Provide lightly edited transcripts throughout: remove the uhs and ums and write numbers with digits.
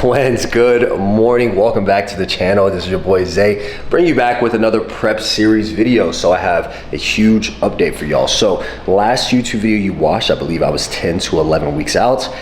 Twins, good morning. Welcome back to the channel. This is your boy Zay, bringing you back with another prep series video. So I have a huge update for y'all. So last YouTube video you watched, I believe I was 10 to 11 weeks out.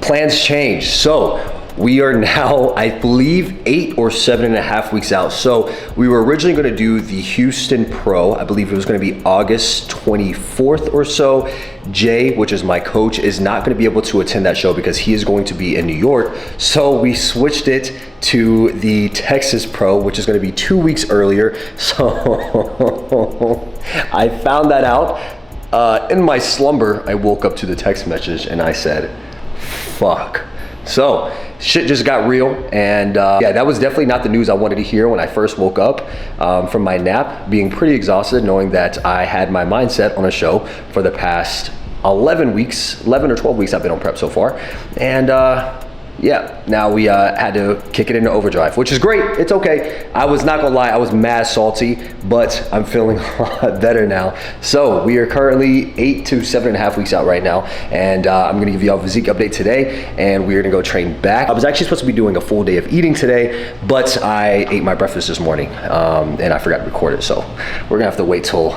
Plans changed. So we are now, I believe, 8 or 7.5 weeks out. So we were originally going to do the Houston Pro. I believe it was going to be August 24th or so. Jay, which is my coach, is not going to be able to attend that show because he is going to be in New York. So we switched it to the Texas Pro, which is going to be 2 weeks earlier. So I found that out in my slumber. I woke up to the text message and I said, fuck. So shit just got real, and yeah, that was definitely not the news I wanted to hear when I first woke up from my nap, being pretty exhausted, knowing that I had my mindset on a show for the past 11 or 12 weeks I've been on prep so far. And yeah, now we had to kick it into overdrive, which is great. It's okay. I was not gonna lie, I was mad salty, but I'm feeling a lot better now. So we are currently 8 to 7.5 weeks out right now, and I'm gonna give you all a physique update today, and we're gonna go train back. I was actually supposed to be doing a full day of eating today, but I ate my breakfast this morning, and I forgot to record it. So we're gonna have to wait till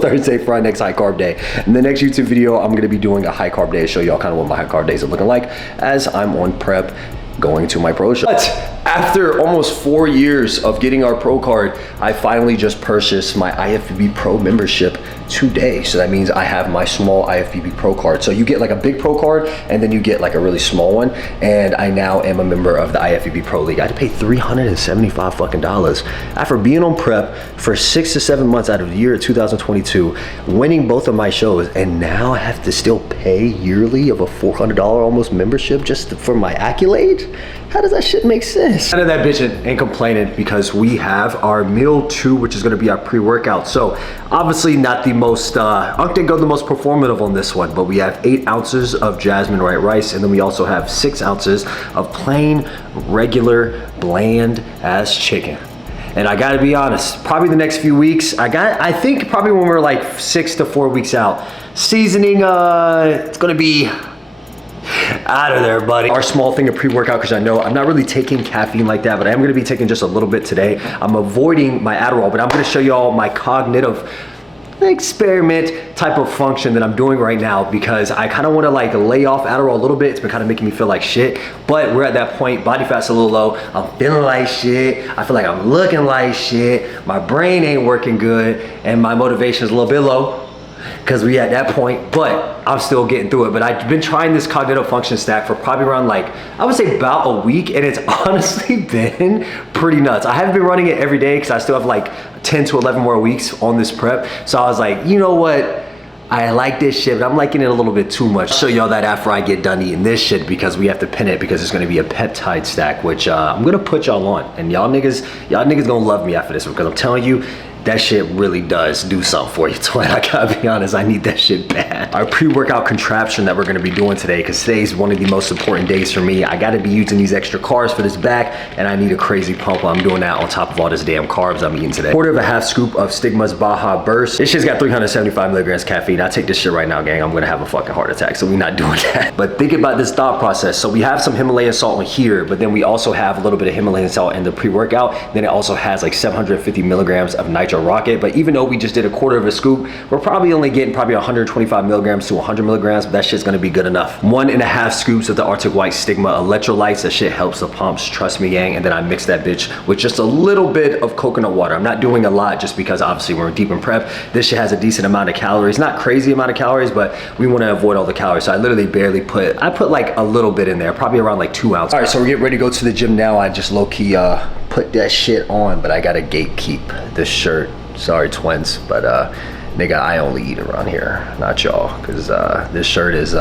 Thursday for our next high carb day. In the next YouTube video, I'm gonna be doing a high carb day to show y'all kind of what my high carb days are looking like as I'm on prep going to my pro show. But after almost 4 years of getting our pro card, I finally just purchased my IFBB Pro membership today. So that means I have my small IFBB Pro card. So you get like a big pro card and then you get like a really small one. And I now am a member of the IFBB Pro League. I had to pay $375 fucking dollars after being on prep for 6 to 7 months out of the year 2022, winning both of my shows, and now I have to still pay yearly of a $400 almost membership just for my accolade. How does that shit make sense? None of that bitching and complaining, because we have our meal 2, which is gonna be our pre-workout. So obviously not the most, Unk didn't go the most performative on this one, but we have 8 ounces of jasmine white rice, and then we also have 6 ounces of plain, regular, bland ass chicken. And I gotta be honest, probably the next few weeks, I think probably when we're like 6 to 4 weeks out, seasoning, it's gonna be out of there, buddy. Our small thing of pre-workout, because I know I'm not really taking caffeine like that, but I am gonna be taking just a little bit today. I'm avoiding my Adderall, but I'm gonna show y'all my cognitive experiment type of function that I'm doing right now, because I kind of want to like lay off Adderall a little bit. It's been kind of making me feel like shit, but we're at that point. Body fat's a little low. I'm feeling like shit. I feel like I'm looking like shit. My brain ain't working good, and my motivation is a little bit low, because we at that point, but I'm still getting through it. But I've been trying this cognitive function stack for probably around, like, I would say about a week, and it's honestly been pretty nuts. I haven't been running it every day because I still have like 10 to 11 more weeks on this prep. So I was like, you know what? I like this shit, but I'm liking it a little bit too much. I'll show y'all that after I get done eating this shit, because we have to pin it, because it's gonna be a peptide stack, which I'm gonna put y'all on. And y'all niggas gonna love me after this one, because I'm telling you, that shit really does do something for you, twin. I gotta be honest, I need that shit bad. Our pre-workout contraption that we're gonna be doing today, because today's one of the most important days for me. I gotta be using these extra carbs for this back, and I need a crazy pump. I'm doing that on top of all this damn carbs I'm eating today. 1/4 scoop of Stigma's Baja Burst. This shit's got 375 milligrams caffeine. I take this shit right now, gang, I'm gonna have a fucking heart attack, so we're not doing that. But think about this thought process. So we have some Himalayan salt in here, but then we also have a little bit of Himalayan salt in the pre-workout. Then it also has like 750 milligrams of Nitro Rocket. But even though we just did 1/4 scoop, we're probably only getting 125 milligrams to 100 milligrams, but that shit's gonna be good enough. 1.5 scoops of the Arctic White Stigma electrolytes. That shit helps the pumps, trust me, gang. And then I mix that bitch with just a little bit of coconut water. I'm not doing a lot, just because obviously we're deep in prep. This shit has a decent amount of calories, not crazy amount of calories, but we wanna avoid all the calories. So I literally barely I put like a little bit in there, probably around like 2 ounces. All right, so we're getting ready to go to the gym now. I just low-key put that shit on, but I gotta gatekeep this shirt. Sorry, twins, but nigga, I only eat around here, not y'all, because this shirt's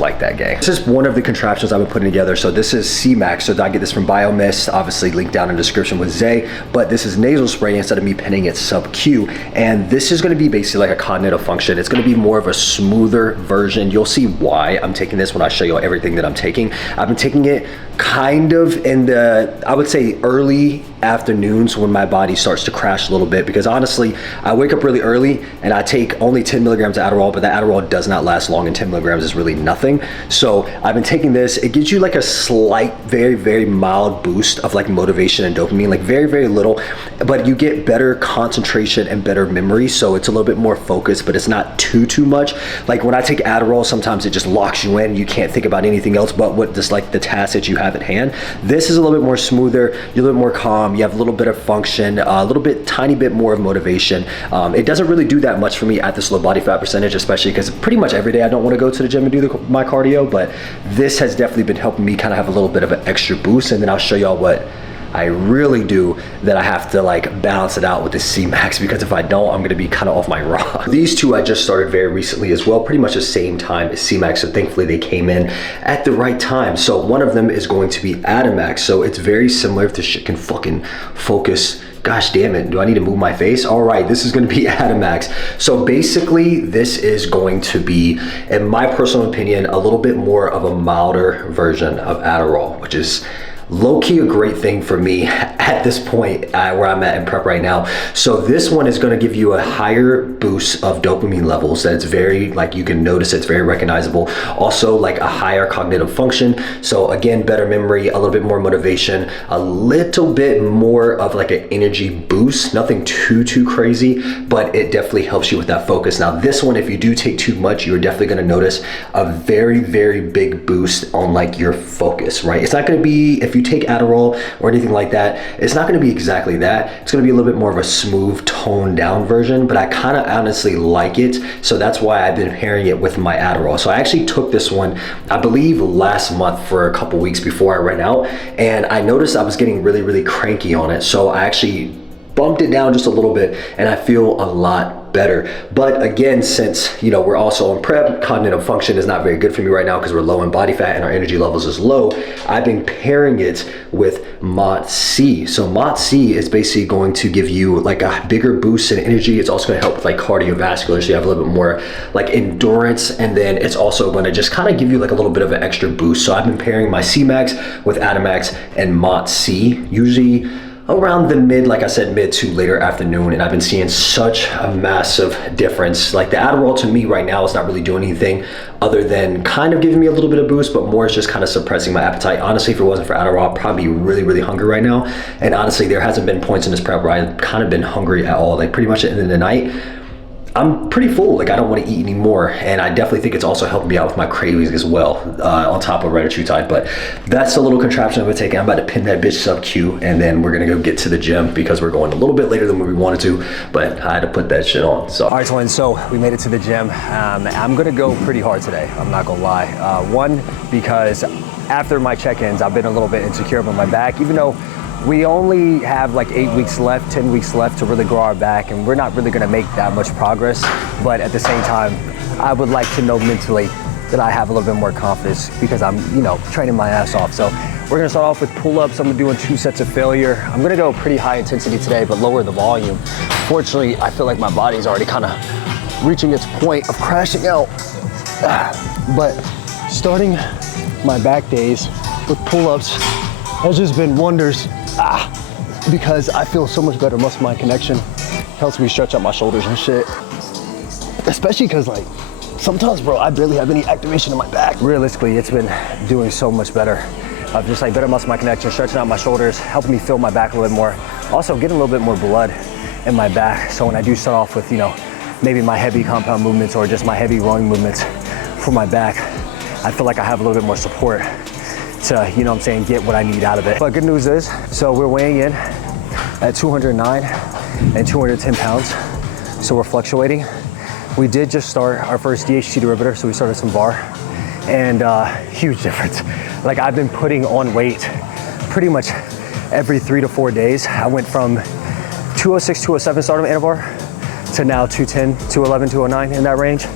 like that, gang. This is one of the contraptions I've been putting together. So this is C-Max, so I get this from Biomist, obviously linked down in the description with Zay, but this is nasal spray instead of me pinning it sub-Q, and this is gonna be basically like a cognitive function. It's gonna be more of a smoother version. You'll see why I'm taking this when I show you everything that I'm taking. I've been taking it kind of in the, I would say early afternoons when my body starts to crash a little bit, because honestly, I wake up really early and I take only 10 milligrams of Adderall, but that Adderall does not last long, and 10 milligrams is really nothing. So I've been taking this. It gives you like a slight, very, very mild boost of like motivation and dopamine, like very, very little, but you get better concentration and better memory. So it's a little bit more focused, but it's not too much. Like when I take Adderall, sometimes it just locks you in. You can't think about anything else but what just like the task that you have at hand. This is a little bit more smoother. You're a little more calm. You have a little bit of function, a little bit, tiny bit more of motivation. It doesn't really do that much for me at this low body fat percentage, especially because pretty much every day I don't want to go to the gym and do my cardio, but this has definitely been helping me kind of have a little bit of an extra boost. And then I'll show y'all what I really do that I have to like balance it out with the C-Max, because if I don't, I'm gonna be kind of off my rock. These two I just started very recently as well, pretty much the same time as C-Max, so thankfully they came in at the right time. So one of them is going to be Atomax, so it's very similar. If this shit can fucking focus, gosh damn it, do I need to move my face? All right, this is gonna be Atomax. So basically, this is going to be, in my personal opinion, a little bit more of a milder version of Adderall, which is low-key a great thing for me at this point where I'm at in prep right now. So this one is going to give you a higher boost of dopamine levels that it's very, like, you can notice it's very recognizable. Also like a higher cognitive function. So again, better memory, a little bit more motivation, a little bit more of like an energy boost, nothing too crazy, but it definitely helps you with that focus. Now this one, if you do take too much, you're definitely going to notice a very big boost on like your focus, right? It's not going to be, if you take Adderall or anything like that, it's not going to be exactly that. It's going to be a little bit more of a smooth, toned down version, but I kind of honestly like it. So that's why I've been pairing it with my Adderall. So I actually took this one, I believe last month for a couple weeks before I ran out, and I noticed I was getting really cranky on it. So I actually bumped it down just a little bit, and I feel a lot better. But again, since you know we're also on prep, cognitive function is not very good for me right now because we're low in body fat and our energy levels is low. I've been pairing it with MOT-C. So MOT-C is basically going to give you like a bigger boost in energy. It's also going to help with like cardiovascular, so you have a little bit more like endurance, and then it's also going to just kind of give you like a little bit of an extra boost. So I've been pairing my C-Max with Atomax and MOT-C, usually around the mid to later afternoon, and I've been seeing such a massive difference. Like the Adderall to me right now is not really doing anything other than kind of giving me a little bit of boost, but more is just kind of suppressing my appetite. Honestly, if it wasn't for Adderall, I'd probably be really hungry right now. And honestly, there hasn't been points in this prep where I've kind of been hungry at all. Like pretty much at the end of the night, I'm pretty full, like I don't want to eat anymore, and I definitely think it's also helping me out with my cravings as well, on top of retatrutide. But that's a little contraption I'm gonna take. I'm about to pin that bitch sub Q, and then we're gonna go get to the gym because we're going a little bit later than we wanted to, but I had to put that shit on. So all right, twins, so we made it to the gym. I'm gonna go pretty hard today, I'm not gonna lie. One, because after my check-ins, I've been a little bit insecure about my back, even though we only have like 8 weeks left, 10 weeks left to really grow our back, and we're not really gonna make that much progress. But at the same time, I would like to know mentally that I have a little bit more confidence because I'm, you know, training my ass off. So we're gonna start off with pull-ups. I'm doing 2 sets of failure. I'm gonna go pretty high intensity today, but lower the volume. Fortunately, I feel like my body's already kind of reaching its point of crashing out. But starting my back days with pull-ups has just been wonders. Because I feel so much better. Muscle mind connection helps me stretch out my shoulders and shit. Especially because like sometimes, bro, I barely have any activation in my back. Realistically, it's been doing so much better. I've just like better muscle mind connection, stretching out my shoulders, helping me feel my back a little bit more. Also getting a little bit more blood in my back. So when I do start off with, you know, maybe my heavy compound movements or just my heavy rowing movements for my back, I feel like I have a little bit more support to, you know what I'm saying, get what I need out of it. But good news is, so we're weighing in at 209 and 210 pounds. So we're fluctuating. We did just start our first DHT derivative, so we started some bar, and huge difference. Like I've been putting on weight pretty much every 3 to 4 days. I went from 206, 207 starting interval to now 210, 211, 209 in that range.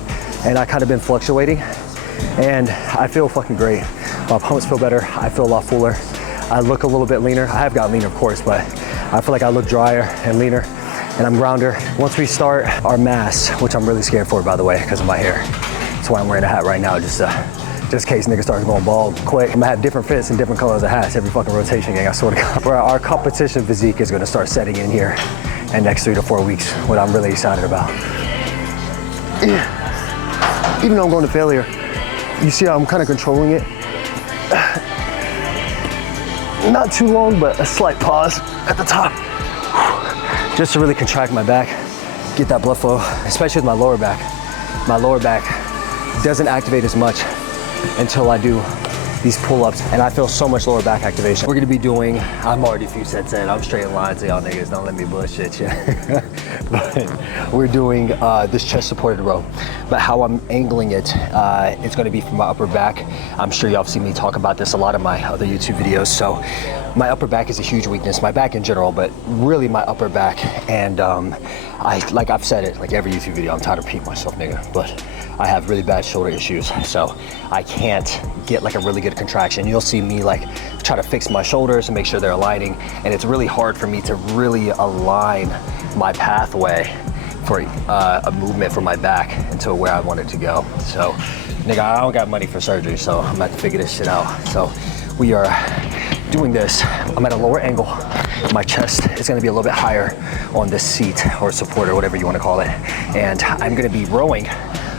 And I kind of been fluctuating, and I feel fucking great. My pumps feel better, I feel a lot fuller. I look a little bit leaner. I have got leaner, of course, but I feel like I look drier and leaner, and I'm grounder. Once we start our mass, which I'm really scared for, by the way, because of my hair. That's why I'm wearing a hat right now, just to just in case niggas starts going bald quick. I'm gonna have different fits and different colors of hats every fucking rotation, gang, I swear to God. Where our competition physique is gonna start setting in here in next 3 to 4 weeks, what I'm really excited about. Yeah. Even though I'm going to failure, you see how I'm kind of controlling it? Not too long, but a slight pause at the top. Just to really contract my back, get that blood flow, especially with my lower back. My lower back doesn't activate as much until I do these pull-ups, and I feel so much lower back activation. We're gonna be doing, I'm already a few sets in, I'm straight in line, so y'all niggas don't let me bullshit you. But we're doing this chest supported row. But how I'm angling it, it's gonna be from my upper back. I'm sure y'all have seen me talk about this a lot in my other YouTube videos. So my upper back is a huge weakness, my back in general, but really my upper back. And like I've said it, like every YouTube video, I'm tired of repeating myself, nigga, but I have really bad shoulder issues. So I can't get like a really good contraction. You'll see me like try to fix my shoulders and make sure they're aligning. And it's really hard for me to really align my pathway for a movement for my back into where I want it to go. So nigga, I don't got money for surgery, so I'm about to figure this shit out. So we are doing this. I'm at a lower angle. My chest is gonna be a little bit higher on this seat or support or whatever you wanna call it. And I'm gonna be rowing,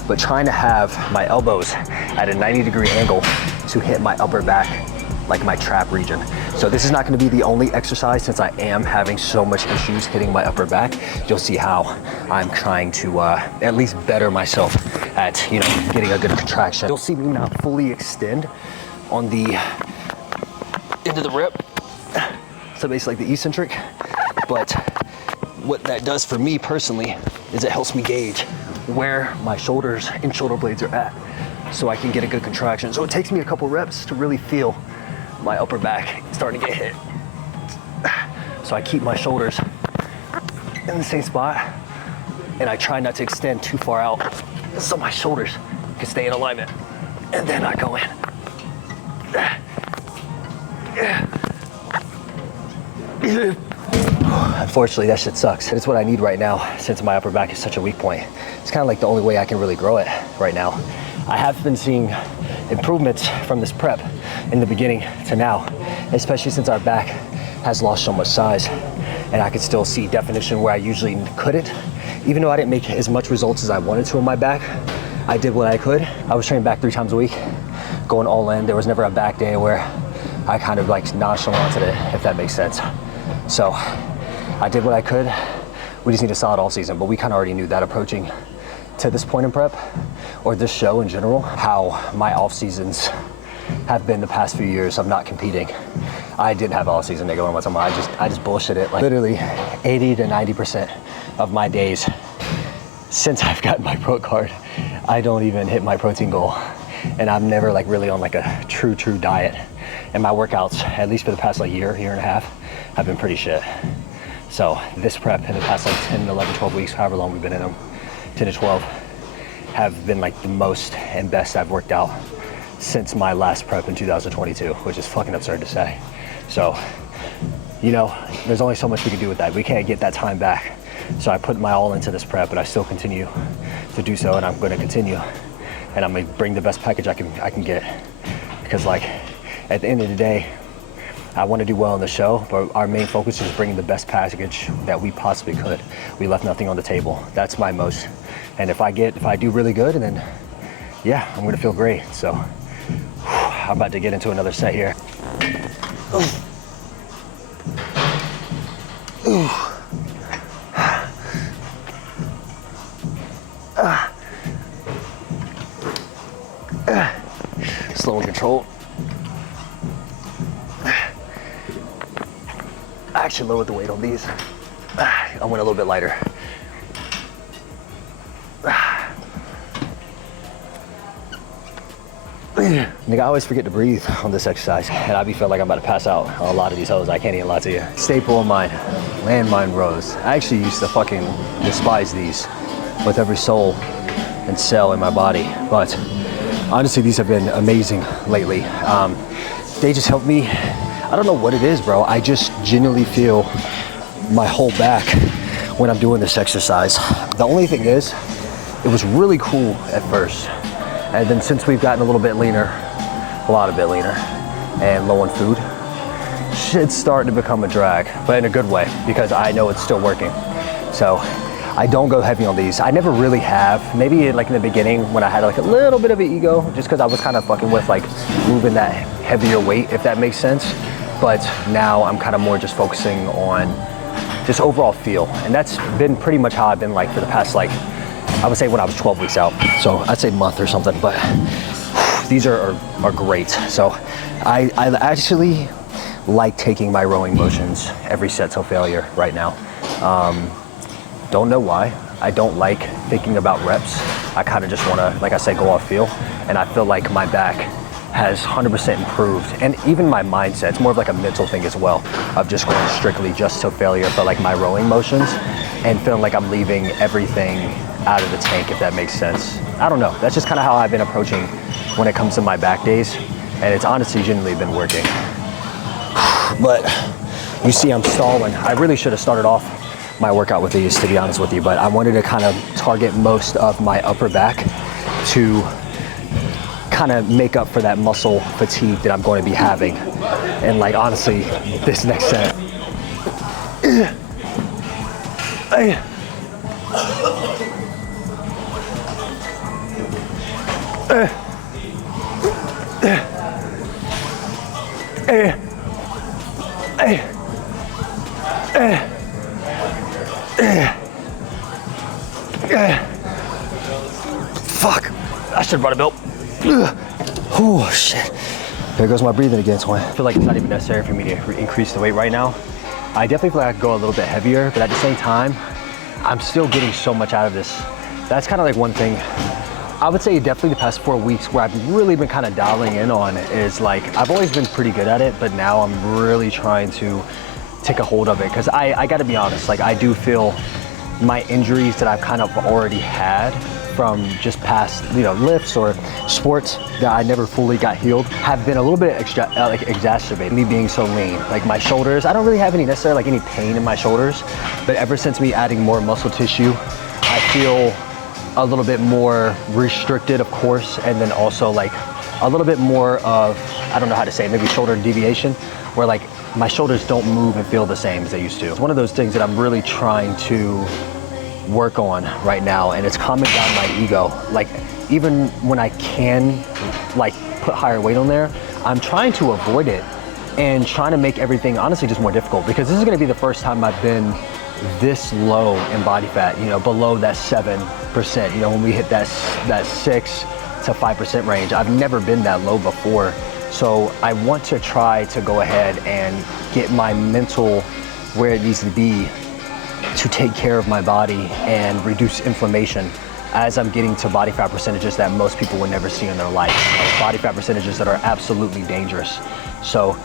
but trying to have my elbows at a 90-degree angle to hit my upper back, like my trap region. So this is not gonna be the only exercise since I am having so much issues hitting my upper back. You'll see how I'm trying to at least better myself at, you know, getting a good contraction. You'll see me not fully extend on the end of the rip. So basically like the eccentric, but what that does for me personally is it helps me gauge where my shoulders and shoulder blades are at so I can get a good contraction. So it takes me a couple reps to really feel my upper back starting to get hit. So I keep my shoulders in the same spot and I try not to extend too far out so my shoulders can stay in alignment. And then I go in. Unfortunately, that shit sucks. It's what I need right now since my upper back is such a weak point. It's kind of like the only way I can really grow it right now. I have been seeing improvements from this prep in the beginning to now, especially since our back has lost so much size, and I could still see definition where I usually couldn't. Even though I didn't make as much results as I wanted to on my back, I did what I could. I was training back 3 times a week, going all in. There was never a back day where I kind of like nonchalanted it, if that makes sense. So I did what I could. We just need a solid all season, but we kind of already knew that approaching to this point in prep, or this show in general, how my off seasons have been the past few years of not competing. I didn't have all season, nigga, what am I talking about? I just bullshit it. Like literally 80 to 90% of my days since I've gotten my pro card, I don't even hit my protein goal. And I'm never like really on like a true diet. And my workouts, at least for the past like year and a half, have been pretty shit. So this prep in the past like 10, 11, 12 weeks, however long we've been in them, 10 to 12, have been like the most and best I've worked out since my last prep in 2022, which is fucking absurd to say. So, you know, there's only so much we can do with that. We can't get that time back. So I put my all into this prep, but I still continue to do so, and I'm gonna continue. And I'm gonna bring the best package I can get. Because like, at the end of the day, I want to do well in the show, but our main focus is bringing the best package that we possibly could. We left nothing on the table. That's my most. And if I do really good, and then, yeah, I'm gonna feel great. So, I'm about to get into another set here. Slow and controlled. I actually lowered the weight on these. I went a little bit lighter. Nigga, I always forget to breathe on this exercise, and I be feeling like I'm about to pass out on a lot of these hoes. I can't even lie to you. Staple of mine, Landmine rows. I actually used to fucking despise these with every soul and cell in my body, but honestly, these have been amazing lately. They just help me. I don't know what it is, bro. I just genuinely feel my whole back when I'm doing this exercise. The only thing is, it was really cool at first And then since we've gotten a little bit leaner, a lot of bit leaner, and low on food, shit's starting to become a drag, but in a good way, because I know it's still working. So I don't go heavy on these. I never really have. Maybe like in the beginning when I had like a little bit of an ego, just because I was kind of fucking with like moving that heavier weight, if that makes sense. But now I'm kind of more just focusing on just overall feel. And that's been pretty much how I've been like for the past, like, I would say when I was 12 weeks out. So I'd say month or something, but these are great. So I actually like taking my rowing motions every set till failure right now. Don't know why. I don't like thinking about reps. I kind of just want to, like I said, go off feel. And I feel like my back has 100% improved. And even my mindset, it's more of like a mental thing as well, of just going strictly just till failure for like my rowing motions and feeling like I'm leaving everything out of the tank, if that makes sense. I don't know. That's just kind of how I've been approaching when it comes to my back days. And it's honestly genuinely been working. But you see I'm stalling. I really should have started off my workout with these, to be honest with you, but I wanted to kind of target most of my upper back to kind of make up for that muscle fatigue that I'm going to be having. And like, honestly, this next set, fuck, I should have brought a belt. Oh shit. There goes my breathing again, Twin. I feel like it's not even necessary for me to increase the weight right now. I definitely feel like I could go a little bit heavier, but at the same time, I'm still getting so much out of this. That's kind of like one thing I would say definitely the past 4 weeks where I've really been kind of dialing in on is like, I've always been pretty good at it, but now I'm really trying to take a hold of it. Cause I gotta be honest, like I do feel my injuries that I've kind of already had from just past, you know, lifts or sports that I never fully got healed have been a little bit exacerbated. Me being so lean, like my shoulders, I don't really have any necessarily like any pain in my shoulders, but ever since me adding more muscle tissue, I feel a little bit more restricted, of course, and then also like a little bit more of, I don't know how to say it, maybe shoulder deviation, where like my shoulders don't move and feel the same as they used to. It's one of those things that I'm really trying to work on right now, and it's calming down my ego. Like even when I can like put higher weight on there, I'm trying to avoid it and trying to make everything honestly just more difficult, because this is gonna be the first time I've been this low in body fat, you know, below that 7%, you know, when we hit that 6 to 5% range. I've never been that low before. So I want to try to go ahead and get my mental where it needs to be to take care of my body and reduce inflammation as I'm getting to body fat percentages that most people would never see in their life. You know, body fat percentages that are absolutely dangerous. So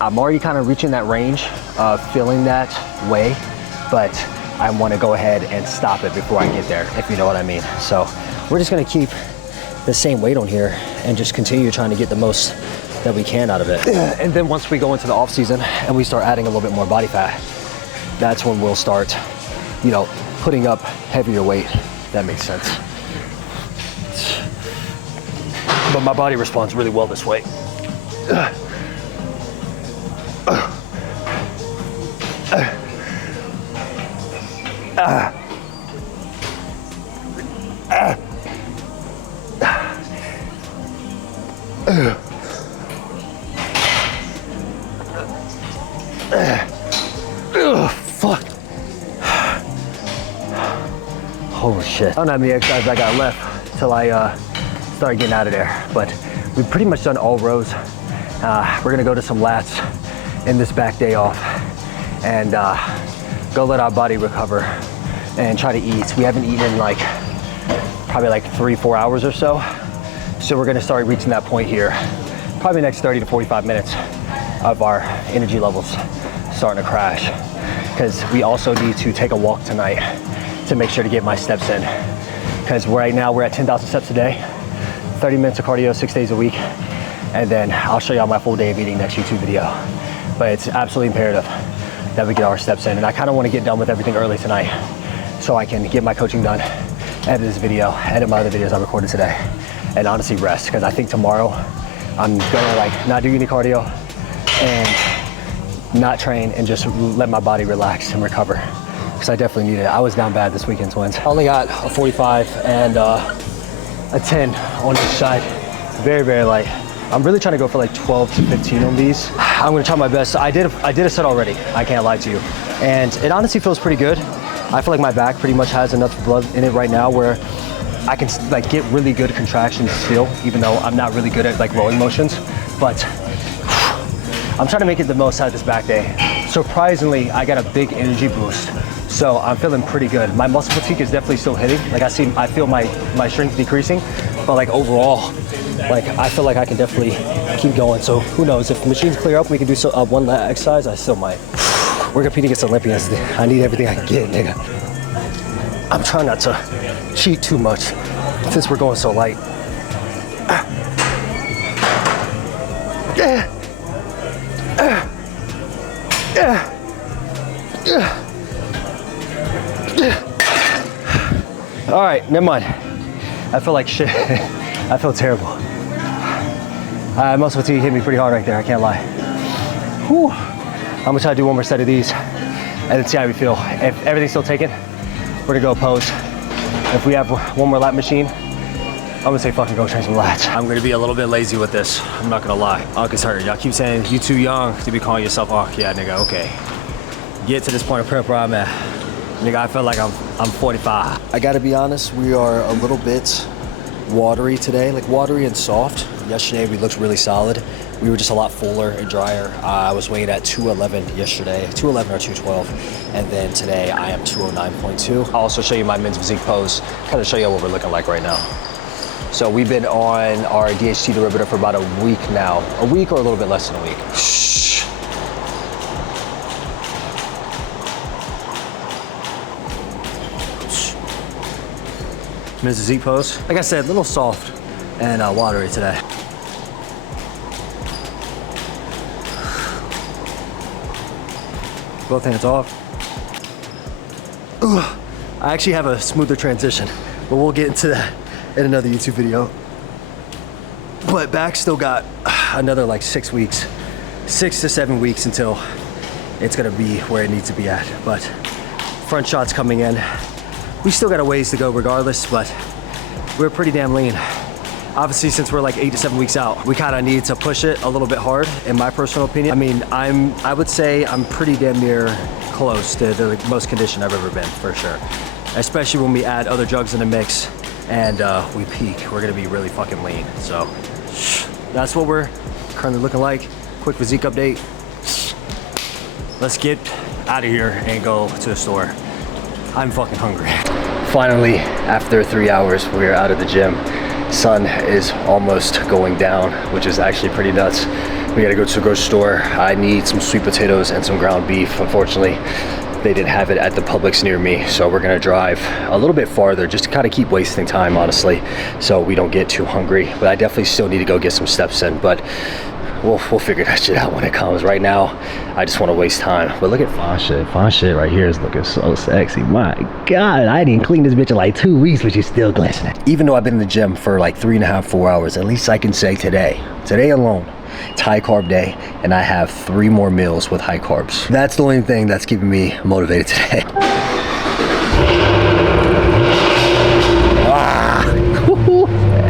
I'm already kind of reaching that range of feeling that way, but I want to go ahead and stop it before I get there, if you know what I mean. So we're just going to keep the same weight on here and just continue trying to get the most that we can out of it. And then once we go into the off season and we start adding a little bit more body fat, that's when we'll start, you know, putting up heavier weight. That makes sense. But my body responds really well this way. Fuck. Holy shit. I don't know how many exercises I got left till I start getting out of there, but we've pretty much done all rows. We're gonna go to some lats in this back day off and go let our body recover and try to eat. We haven't eaten in like probably like 3-4 hours or so. So we're gonna start reaching that point here, probably next 30 to 45 minutes of our energy levels starting to crash. Because we also need to take a walk tonight to make sure to get my steps in. Because right now we're at 10,000 steps a day, 30 minutes of cardio, 6 days a week. And then I'll show y'all my full day of eating next YouTube video. But it's absolutely imperative that we get our steps in. And I kind of want to get done with everything early tonight so I can get my coaching done, edit this video, edit my other videos I recorded today, and honestly rest, because I think tomorrow I'm gonna like not do any cardio and not train and just let my body relax and recover, because I definitely need it. I was down bad this weekend, twins. I only got a 45 and a 10 on each side. Very, very light. I'm really trying to go for like 12 to 15 on these. I'm gonna try my best. I did a set already, I can't lie to you. And it honestly feels pretty good. I feel like my back pretty much has enough blood in it right now where I can like get really good contractions still, even though I'm not really good at like rolling motions. But I'm trying to make it the most out of this back day. Surprisingly, I got a big energy boost. So I'm feeling pretty good. My muscle fatigue is definitely still hitting. Like I feel my strength decreasing, but like overall, like I feel like I can definitely keep going. So who knows, if the machines clear up, we can do so one lat exercise. I still might. We're competing against Olympians. I need everything I can get, nigga. I'm trying not to cheat too much since we're going so light. All right, never mind. I feel like shit. I feel terrible. Muscle fatigue hit me pretty hard right there, I can't lie. Whew. I'm gonna try to do one more set of these and then see how we feel. If everything's still taken, we're gonna go pose. If we have one more lat machine, I'm gonna say fucking go train some lats. I'm gonna be a little bit lazy with this, I'm not gonna lie. Uncle's hurt. Y'all keep saying you too young to be calling yourself Unc. Yeah, nigga, okay. Get to this point of prep where I'm at. Nigga, I feel like I'm 45. I gotta be honest, we are a little bit watery today, like watery and soft. Yesterday we looked really solid. We were just a lot fuller and drier. I was weighing at 211 yesterday, 211 or 212. And then today I am 209.2. I'll also show you my men's physique pose, kind of show you what we're looking like right now. So we've been on our DHT derivative for about a week now. A week or a little bit less than a week. Shh. Men's physique pose. Like I said, a little soft and watery today. Both hands off. Ugh. I actually have a smoother transition, but we'll get into that in another YouTube video. But back still got another like 6 weeks, 6 to 7 weeks until it's gonna be where it needs to be at. But front shots coming in. We still got a ways to go regardless, but we're pretty damn lean. Obviously, since we're like 8 to 7 weeks out, we kind of need to push it a little bit hard, in my personal opinion. I mean, I would say I'm pretty damn near close to the most conditioned I've ever been, for sure. Especially when we add other drugs in the mix and we peak, we're gonna be really fucking lean. So that's what we're currently looking like. Quick physique update. Let's get out of here and go to the store. I'm fucking hungry. Finally, after 3 hours, we're out of the gym. Sun is almost going down, which is actually pretty nuts. We gotta go to the grocery store. I need some sweet potatoes and some ground beef. Unfortunately, they didn't have it at the Publix near me, so we're gonna drive a little bit farther just to kind of keep wasting time, honestly, so we don't get too hungry. But I definitely still need to go get some steps in, but we'll figure that shit out when it comes. Right now, I just want to waste time. But look at Fawn shit right here is looking so sexy. My God, I didn't clean this bitch in like 2 weeks, but she's still glistening. Even though I've been in the gym for like 3.5, 4 hours, at least I can say today alone, it's high carb day, and I have 3 more meals with high carbs. That's the only thing that's keeping me motivated today.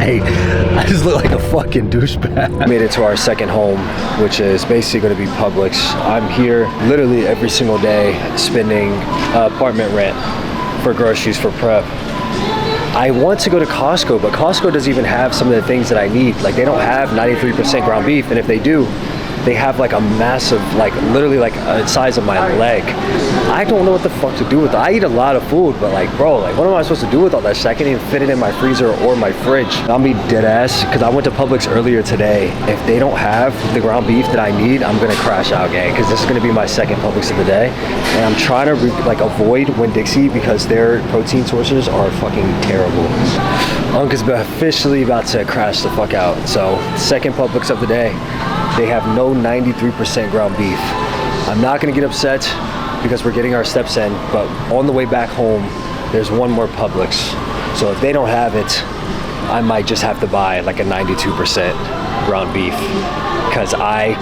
Hey, I just look like a fucking douchebag. Made it to our second home, which is basically gonna be Publix. I'm here literally every single day spending apartment rent for groceries for prep. I want to go to Costco, but Costco doesn't even have some of the things that I need. Like, they don't have 93% ground beef, and if they do, they have like a massive, like literally like a size of my leg. I don't know what the fuck to do with it. I eat a lot of food, but like, bro, like what am I supposed to do with all that shit? I can't even fit it in my freezer or my fridge. I'll be dead ass, because I went to Publix earlier today. If they don't have the ground beef that I need, I'm gonna crash out, gang, because this is gonna be my second Publix of the day. And I'm trying to like avoid Winn-Dixie because their protein sources are fucking terrible. Uncle's officially about to crash the fuck out. So, second Publix of the day. They have no 93% ground beef. I'm not gonna get upset because we're getting our steps in, but on the way back home, there's one more Publix. So if they don't have it, I might just have to buy like a 92% ground beef, because I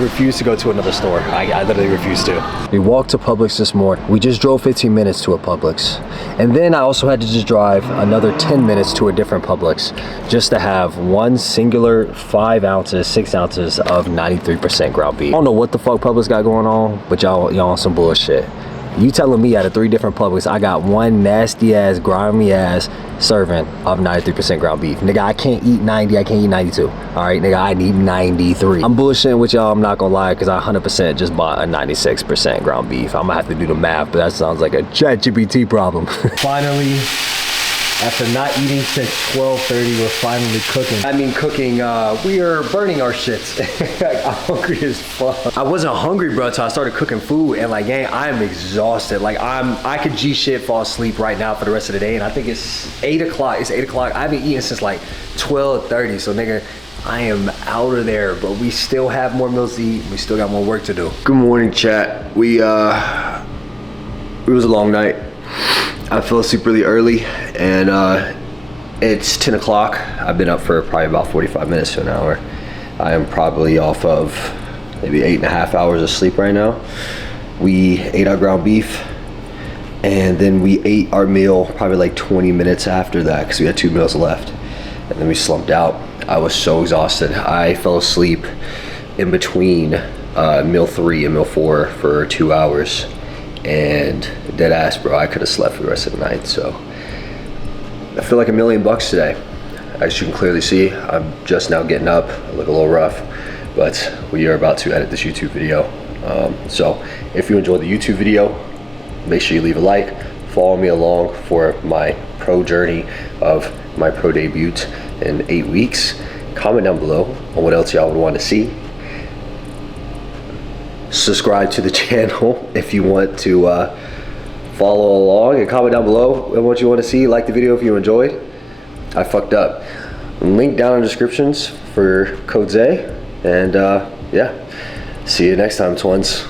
refuse to go to another store. I literally refuse to. We walked to Publix this morning. We just drove 15 minutes to a Publix. And then I also had to just drive another 10 minutes to a different Publix just to have one singular 5 ounces, 6 ounces of 93% ground beef. I don't know what the fuck Publix got going on, but y'all on some bullshit. You telling me out of 3 different Publix, I got one nasty ass, grimy ass serving of 93% ground beef. Nigga, I can't eat 90, I can't eat 92. All right, nigga, I need 93. I'm bullshitting with y'all, I'm not gonna lie, because I 100% just bought a 96% ground beef. I'm gonna have to do the math, but that sounds like a ChatGPT problem. Finally, after not eating since 12:30, we're finally cooking. I mean cooking, we are burning our shits. I'm hungry as fuck. I wasn't hungry, bro, until I started cooking food, and like, gang, I am exhausted. Like, I could G shit, fall asleep right now for the rest of the day, and I think it's 8 o'clock. It's 8 o'clock. I haven't eaten since like 12:30, so nigga, I am out of there, but we still have more meals to eat. We still got more work to do. Good morning, chat. It was a long night. I fell asleep really early, and it's 10 o'clock. I've been up for probably about 45 minutes to an hour. I am probably off of maybe 8.5 hours of sleep right now. We ate our ground beef, and then we ate our meal probably like 20 minutes after that, because we had 2 meals left, and then we slumped out. I was so exhausted. I fell asleep in between meal 3 and meal 4 for 2 hours. And dead ass, bro, I could have slept for the rest of the night. So I feel like $1 million today. As you can clearly see, I'm just now getting up. I look a little rough, but we are about to edit this YouTube video. So if you enjoyed the YouTube video, make sure you leave a like, follow me along for my pro journey of my pro debut in 8 weeks. Comment down below on what else y'all would want to see. Subscribe to the channel if you want to follow along, and comment down below what you want to see. Like the video if you enjoyed. I fucked up. Link down in the descriptions for code Z, and yeah, see you next time, twins.